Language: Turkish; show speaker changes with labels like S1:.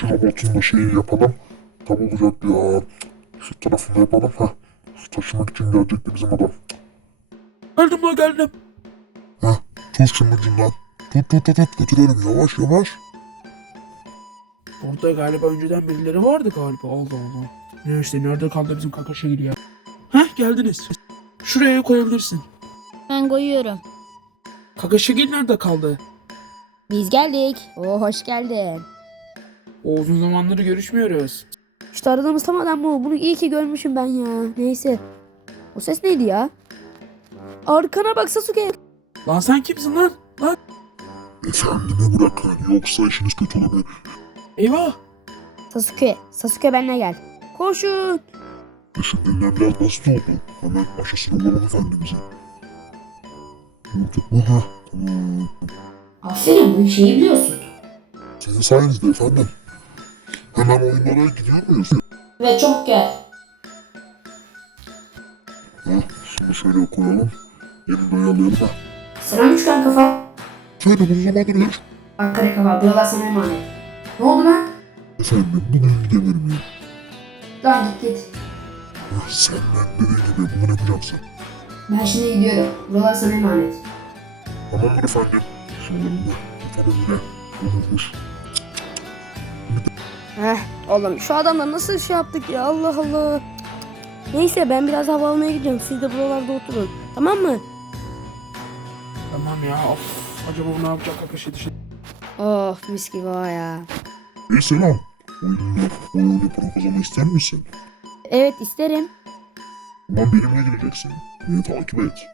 S1: şu robotun da şeyi yapalım. Tam olacak ya. Şu tarafını yapalım. Heh. Su taşımak için gelecekti bizim adam.
S2: Geldim lan geldim.
S1: Heh. Tut şunun ucundan. Tut. Götürelim yavaş yavaş.
S2: Burada galiba önceden birileri vardı galiba. Allah Allah. Ne işte nerede kaldı bizim Kakashi ya? Heh geldiniz. Şuraya koyabilirsin.
S3: Ben koyuyorum.
S2: Kakashi nerede kaldı?
S3: Biz geldik. Oo hoş geldin.
S2: O uzun zamanları görüşmüyoruz.
S3: İşte aradığımız tam adam bu. Bunu iyi ki görmüşüm ben ya. Neyse. O ses neydi ya? Arkana bak Sasuke.
S2: Lan sen kimsin lan? Lan.
S1: Efendime bırakın yoksa işiniz kötü olabilir.
S2: Eyvah.
S3: Sasuke benimle gel. Koşun.
S1: Düşündüğünden biraz basit oldu. Hemen aşağısına bulalım efendimizi. Vurduk mu? Heh. Tamam.
S3: Aferin bu işi biliyorsun.
S1: Sizin sayenizde efendim. Hemen oyunlara gidiyor muyuz?
S3: Ve çok gel.
S1: Heh. Şunu şöyle koyalım. Yeniden ayarlayalım da.
S3: Selam üçgen kafa.
S1: Şöyle bu zamandır hiç.
S3: Bak kare kafa. Buralar sana emanet. Ne oldu lan?
S1: Efendim bugün gidebilir miyim?
S3: Lan git.
S1: Heh. Sen ben dediğin gibi bunu yapacaksın.
S3: Ben şimdi gidiyorum. Buralar sana emanet.
S1: Tamamdır efendim. Şunları da tutalım yine. Unutmuş.
S3: Oğlum şu adamla nasıl şey yaptık ya Allah Allah. Neyse ben biraz hava almaya gideceğim. Siz de buralarda oturun. Tamam mı?
S2: Tamam ya. Of. Acaba bu ne yapacak Kakashi dışında?
S3: Of mis gibi hava ya.
S1: Hey selam. Oyunu para kazanmak ister misin?
S3: Evet isterim.
S1: Ama benimle geleceksin. Beni takip et.